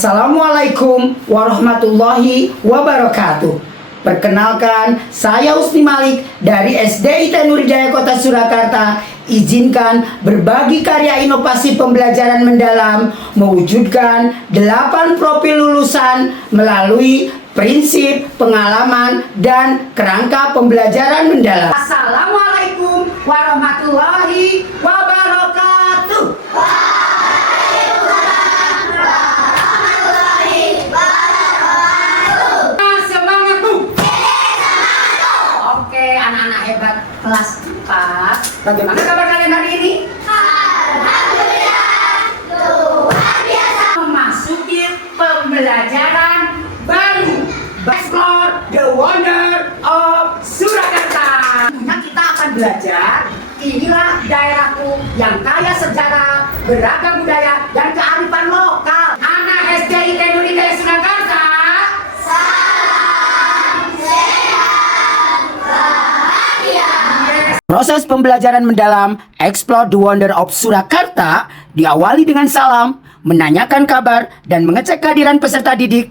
Assalamualaikum warahmatullahi wabarakatuh. Perkenalkan, saya Husni Malik dari SD ITN Nuridaya Kota Surakarta. Izinkan berbagi karya inovasi pembelajaran mendalam mewujudkan 8 profil lulusan melalui prinsip, pengalaman, dan kerangka pembelajaran mendalam. Assalamualaikum warahmatullahi wabarakatuh. Anak-anak hebat kelas 4, bagaimana kabar kalian hari ini? Alhamdulillah, luar biasa. Memasuki pembelajaran baru, Explore the Wonder of Surakarta. Nah, kita akan belajar, inilah daerahku yang kaya sejarah, beragam budaya, dan kearifan lokal. Anak SD ITN Nuridaya Surakarta. Proses pembelajaran mendalam Explore the Wonder of Surakarta diawali dengan salam, menanyakan kabar, dan mengecek kehadiran peserta didik.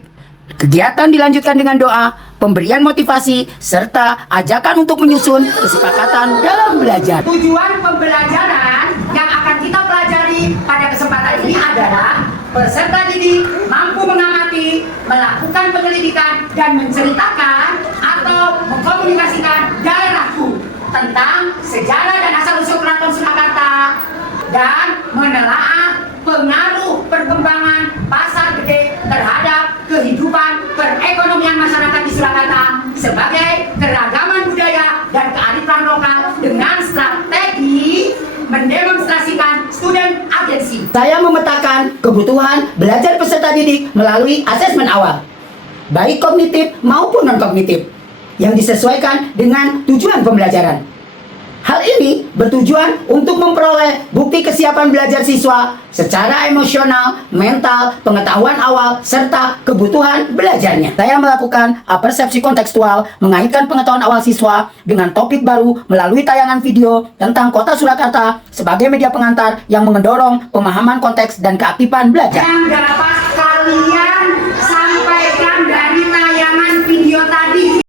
Kegiatan dilanjutkan dengan doa, pemberian motivasi, serta ajakan untuk menyusun kesepakatan dalam belajar. Tujuan pembelajaran yang akan kita pelajari pada kesempatan ini adalah peserta didik mampu mengamati, melakukan penyelidikan, dan menceritakan atau mengkomunikasikan daerahku tentang sejarah dan asal-usul Keraton Surakarta dan menelaah pengaruh perkembangan Pasar Gede terhadap kehidupan perekonomian masyarakat di Surakarta sebagai keragaman budaya dan kearifan lokal dengan strategi mendemonstrasikan student agency. Saya memetakan kebutuhan belajar peserta didik melalui asesmen awal, baik kognitif maupun non-kognitif, yang disesuaikan dengan tujuan pembelajaran. Hal ini bertujuan untuk memperoleh bukti kesiapan belajar siswa secara emosional, mental, pengetahuan awal, serta kebutuhan belajarnya. Saya melakukan persepsi kontekstual, mengaitkan pengetahuan awal siswa dengan topik baru melalui tayangan video tentang Kota Surakarta sebagai media pengantar yang mendorong pemahaman konteks dan keaktifan belajar. Yang dapat kalian sampaikan dari tayangan video tadi.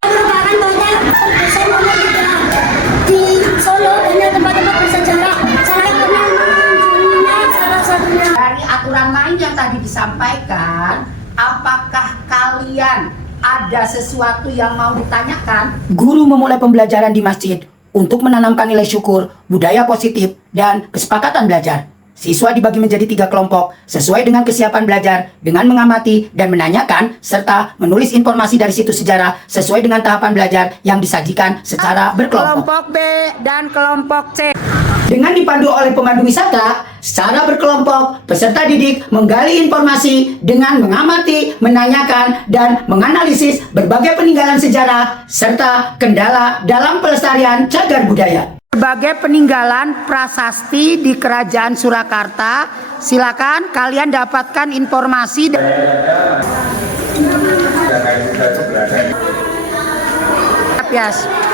Dari aturan main yang tadi disampaikan, apakah kalian ada sesuatu yang mau ditanyakan? Guru memulai pembelajaran di masjid untuk menanamkan nilai syukur, budaya positif, dan kesepakatan belajar. Siswa dibagi menjadi 3 kelompok sesuai dengan kesiapan belajar dengan mengamati dan menanyakan serta menulis informasi dari situs sejarah sesuai dengan tahapan belajar yang disajikan secara berkelompok. Kelompok B dan kelompok C. Dengan dipandu oleh pemandu wisata, secara berkelompok, peserta didik menggali informasi dengan mengamati, menanyakan, dan menganalisis berbagai peninggalan sejarah serta kendala dalam pelestarian cagar budaya. Berbagai peninggalan prasasti di Kerajaan Surakarta, silakan kalian dapatkan informasi.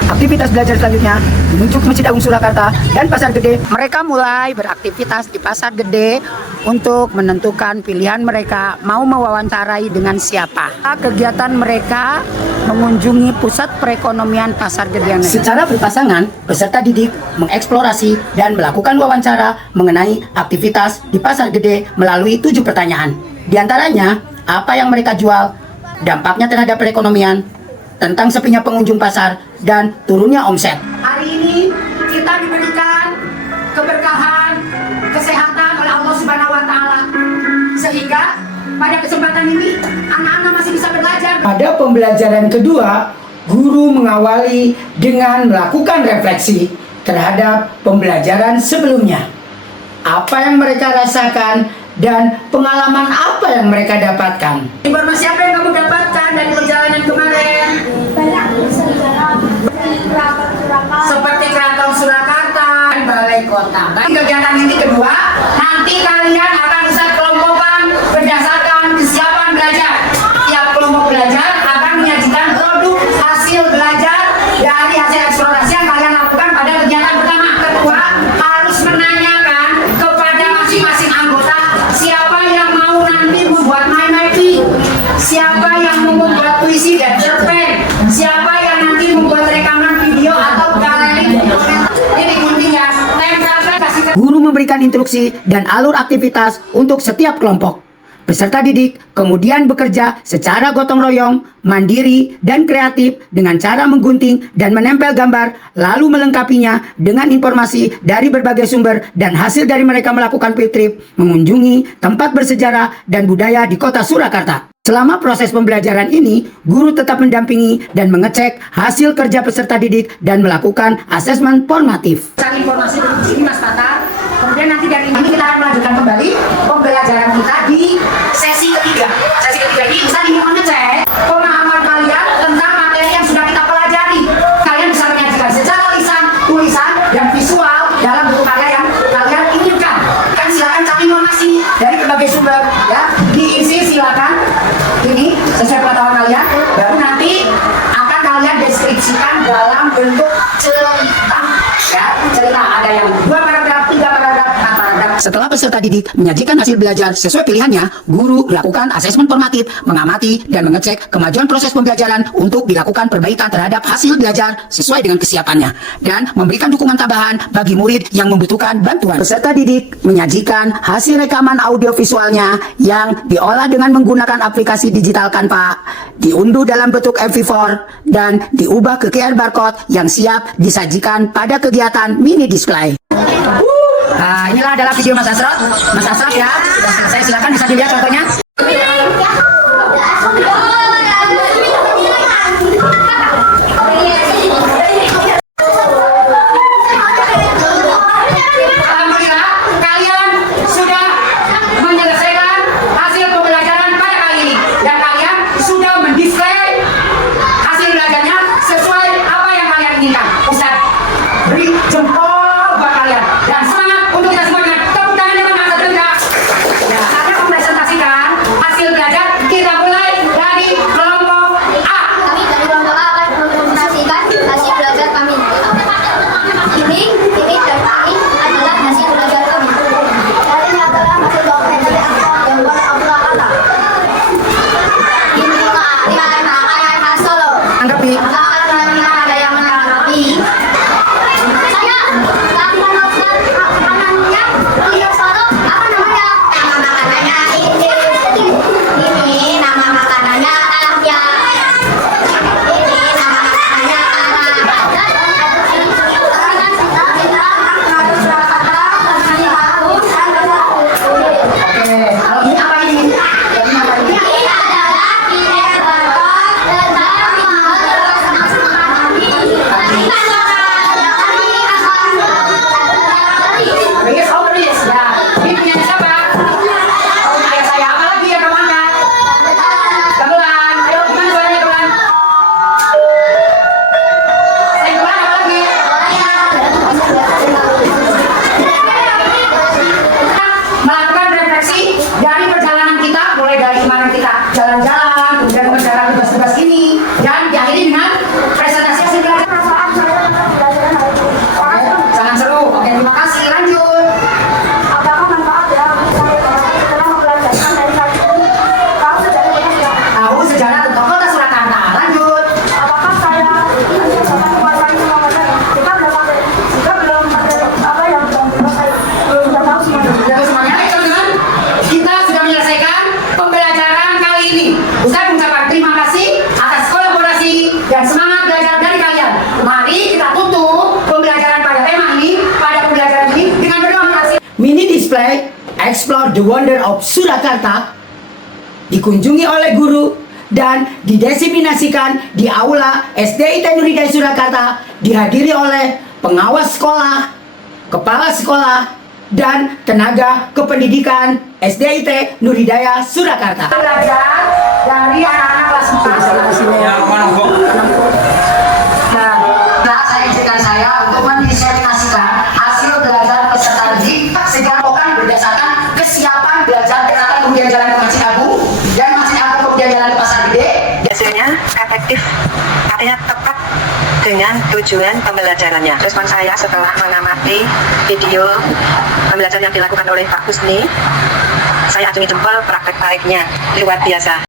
Aktivitas belajar selanjutnya menuju ke Masjid Agung Surakarta dan Pasar Gede. Mereka mulai beraktivitas di Pasar Gede untuk menentukan pilihan mereka mau mewawancarai dengan siapa. Kegiatan mereka mengunjungi pusat perekonomian Pasar Gede. Secara berpasangan, peserta didik mengeksplorasi dan melakukan wawancara mengenai aktivitas di Pasar Gede melalui 7 pertanyaan. Di antaranya, apa yang mereka jual, dampaknya terhadap perekonomian, tentang sepinya pengunjung pasar, dan turunnya omset. Hari ini kita diberikan keberkahan, kesehatan oleh Allah Subhanahu wa Ta'ala, sehingga pada kesempatan ini anak-anak masih bisa belajar. Pada pembelajaran kedua, guru mengawali dengan melakukan refleksi terhadap pembelajaran sebelumnya. Apa yang mereka rasakan dan pengalaman apa yang mereka dapatkan. Informasi apa yang kamu dapatkan dari perjalanan kemarin? Banyak sejarah seperti Keraton Surakarta dan Balai Kota. Kegiatan ini kedua, nanti kalian akan bisa kelompokkan berdasarkan kesiapan belajar. Tiap kelompok belajar akan menyajikan produk hasil belajar dari hasil eksplorasi yang kalian lakukan pada kegiatan pertama. Kedua, harus menanyakan kepada masing-masing anggota siapa yang mau nanti membuat mind mapping siapa yang membuat puisi dan cerpen, siapa yang nanti membuat rekaman video atau galeri ini guntingnya, tempelkan kasih. Guru memberikan instruksi dan alur aktivitas untuk setiap kelompok. Peserta didik kemudian bekerja secara gotong royong, mandiri, dan kreatif dengan cara menggunting dan menempel gambar, lalu melengkapinya dengan informasi dari berbagai sumber dan hasil dari mereka melakukan field trip, mengunjungi tempat bersejarah dan budaya di kota Surakarta. Selama proses pembelajaran ini, guru tetap mendampingi dan mengecek hasil kerja peserta didik dan melakukan asesmen formatif. Cari informasi dari sini Mas Tata. Kemudian nanti dari ini kita akan melanjutkan kembali pembelajaran kita di sesi ketiga. Sesi ketiga ini bisa mengecek pemahaman kalian tentang materi yang sudah kita pelajari. Kalian bisa menyajikan secara lisan, tulisan, dan visual dalam buku karya yang kalian inginkan. Kan silakan cari informasi dari berbagai sumber, ya. Diisi silakan. Ini sesuai pengetahuan kalian. Baru nanti akan kalian deskripsikan dalam bentuk cerita. Ya, cerita ada yang 2 paragraf, 3 paragraf, 4 paragraf. Setelah peserta didik menyajikan hasil belajar sesuai pilihannya, guru melakukan asesmen formatif, mengamati dan mengecek kemajuan proses pembelajaran untuk dilakukan perbaikan terhadap hasil belajar sesuai dengan kesiapannya dan memberikan dukungan tambahan bagi murid yang membutuhkan bantuan. Peserta didik menyajikan hasil rekaman audio visualnya yang diolah dengan menggunakan aplikasi digital Canva, diunduh dalam bentuk MP4 dan diubah ke QR barcode yang siap disajikan pada kegiatan mini display. Nah, inilah adalah video Mas Asrot. Mas Asrot ya, sudah selesai. Silakan bisa dilihat contohnya. Alhamdulillah, kalian sudah menyelesaikan hasil pembelajaran pada kali ini dan kalian sudah mendisplay hasil belajarnya sesuai apa yang kalian inginkan. Ustaz, beri jempol buat kalian dan semangat untuk kita semuanya. Tepuk tangan yang mantap juga. Ya, saatnya mempresentasikan hasil belajar. Kita mulai dari kelompok A. Kami dari kelompok A akan mempresentasikan hasil belajar kami. Ini dan ini adalah hasil belajar kami. Ini adalah hasil dokumentasi yang buat Abdullah Kata. Ini anak-anak khas Solo. Anggapi. Ada yang menanggapi. Saya latihan Ustaz makanannya di Solo. Apa namanya? Nama makanannya ini. Ini nama makanannya Ahya. Ini nama makanannya Oke, kalau ini apa ini? Ini apa ini? ini adalah kinerbarkot Beris, oh Beris, ya. Ini punya siapa? Oh, punya saya. Apa lagi yang kamu angkat? Gamelan. Ayo, gimana suaranya gamelan? Saya gamelan apa lagi? Melakukan refleksi dari perjalanan kita, mulai dari kemarin kita jalan-jalan, kemudian mengerjakan tugas-tugas ini, dan diakhiri dengan presentasi hasil belajar. Oke, sangat seru. Oke, terima kasih. Lanjut. Apakah manfaat ya setelah mempelajarikan dari kali ini? Tahu sejarah Indonesia. Tahu sejarah tentang kota Surakarta. Lanjut. Apakah saya ini dapat menguasai semua materi? Jika belum apa yang belum selesai, belum tahu semuanya. Sudah semuanya. Ayo teman-teman, kita sudah menyelesaikan pembelajaran kali ini. Ustaz mengucapkan terima kasih atas kolaborasi dan semangat belajar dari kalian. Mari kita tutup pembelajaran pada tema ini, pada pembelajaran ini dengan berdoa kasih. Mini display Explore the Wonder of Surakarta dikunjungi oleh guru dan didiseminasikan di Aula SDIT Nuridaya Surakarta, dihadiri oleh pengawas sekolah, kepala sekolah, dan tenaga kependidikan SDIT Nuridaya Surakarta. Belajar dari anak-anak kelas 4. Nah, saya izinkan saya untuk mendiseminasikan hasil belajar peserta didik secara lokal berdasarkan kesiapan belajar berdasarkan kemudian jalan ke Masjid Agung dan Masjid Agung kemudian jalan ke Pasar Gede. Hasilnya efektif, artinya tepat dengan tujuan pembelajarannya. Respon saya setelah mengamati video pembelajaran yang dilakukan oleh Pak Husni, saya acungi jempol praktek baiknya, luar biasa.